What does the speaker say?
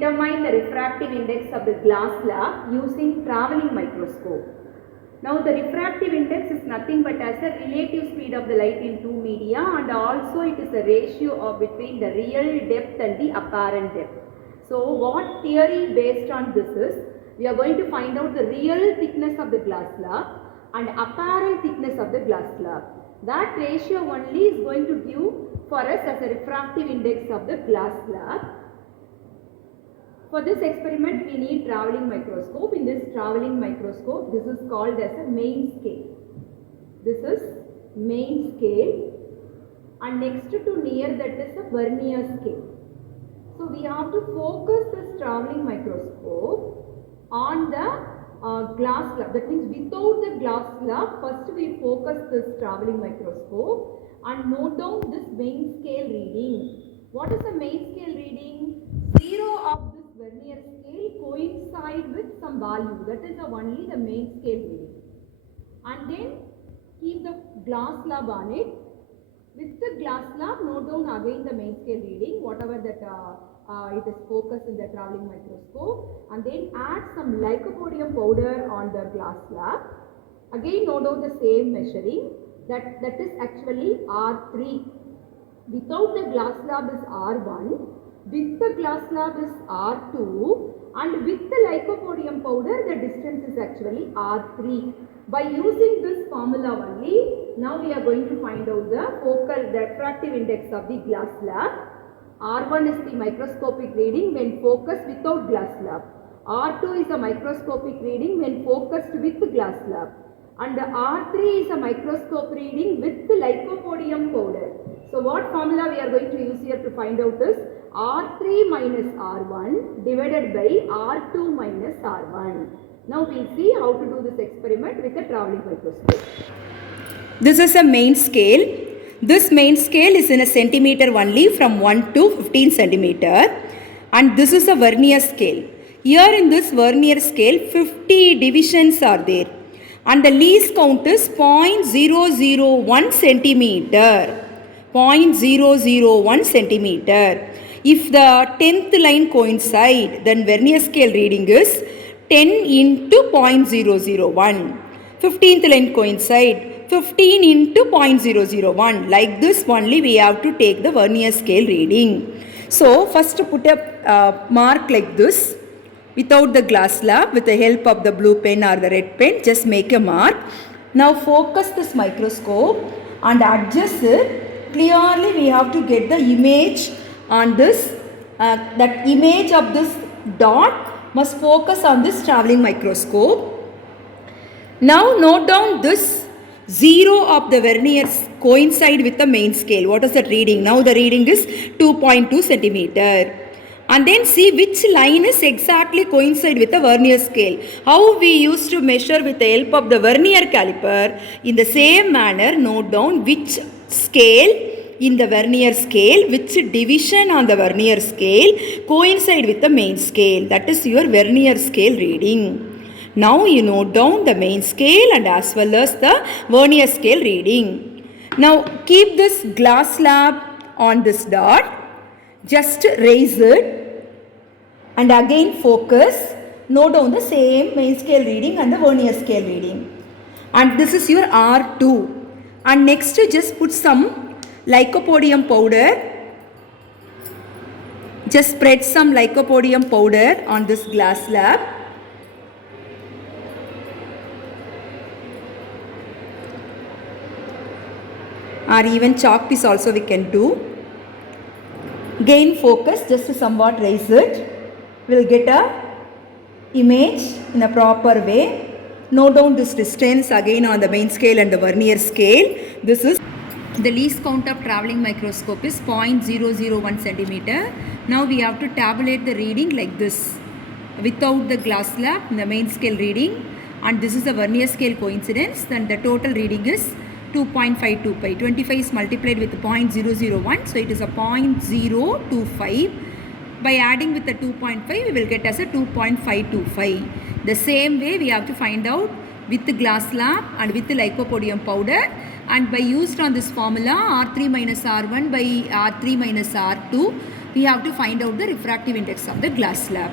determine the refractive index of the glass slab using travelling microscope. Now the refractive index is nothing but as the relative speed of the light in two media, and also it is the ratio of between the real depth and the apparent depth. So what theory based on this is, we are going to find out the real thickness of the glass slab and apparent thickness of the glass slab. That ratio only is going to give for us as a refractive index of the glass slab. For this experiment we need travelling microscope. In this travelling microscope, this is called as a main scale. This is main scale, and next to near that is a vernier scale. So we have to focus this travelling microscope on the glass slab. That means without the glass slab, first we focus this travelling microscope and note down this main scale reading. What is the main scale reading? 0 of this vernier scale coincide with some value. That is only the main scale reading. And then keep the glass slab on it. With the glass slab, note down again the main scale reading, whatever that it is focused in the travelling microscope, and then add some lycopodium powder on the glass slab. Again note down the same measuring, that is actually R3. Without the glass slab is R1, with the glass slab is R2, and with the lycopodium powder the distance is actually R3. By using this formula only, now we are going to find out the refractive index of the glass slab. R1 is the microscopic reading when focused without glass slab. R2 is a microscopic reading when focused with the glass slab. And the R3 is a microscope reading with the lycopodium powder. So what formula we are going to use here to find out is R3 minus R1 divided by R2 minus R1. Now we will see how to do this experiment with a travelling microscope. This is a main scale. This main scale is in a centimeter only, from 1 to 15 centimeter. And this is a vernier scale. Here in this vernier scale, 50 divisions are there. And the least count is 0.001 centimeter. 0.001 centimeter. If the 10th line coincide, then vernier scale reading is 10 into 0.001. 15th line coincide, 15 into 0.001. Like this only we have to take the vernier scale reading. So first put a mark like this without the glass slab, with the help of the blue pen or the red pen. Just make a mark. Now focus this microscope and adjust it. Clearly we have to get the image on this. That image of this dot must focus on this travelling microscope. Now note down this 0 of the vernier coincide with the main scale. What is that reading? Now the reading is 2.2 centimeter. And then see which line is exactly coincide with the vernier scale. How we used to measure with the help of the vernier caliper. In the same manner, note down which scale in the vernier scale, which division on the vernier scale coincide with the main scale. That is your vernier scale reading. Now you note down the main scale and as well as the vernier scale reading. Now keep this glass slab on this dot. Just raise it and again focus. Note down the same main scale reading and the vernier scale reading. And this is your R2. And next just put some lycopodium powder. Just spread some lycopodium powder on this glass slab. Or even chalk piece also we can do. Gain focus, just somewhat raise it. We will get a image in a proper way. Note down this distance again on the main scale and the vernier scale. This is the least count of travelling microscope is 0.001 centimeter. Now we have to tabulate the reading like this. Without the glass slab, the main scale reading, and this is the vernier scale coincidence, then the total reading is 2.525. 25 is multiplied with 0.001, so it is a 0.025. By adding with the 2.5, we will get as a 2.525. The same way we have to find out with the glass slab and with the lycopodium powder, and by used on this formula R3 minus R1 by R3 minus R2, we have to find out the refractive index of the glass slab.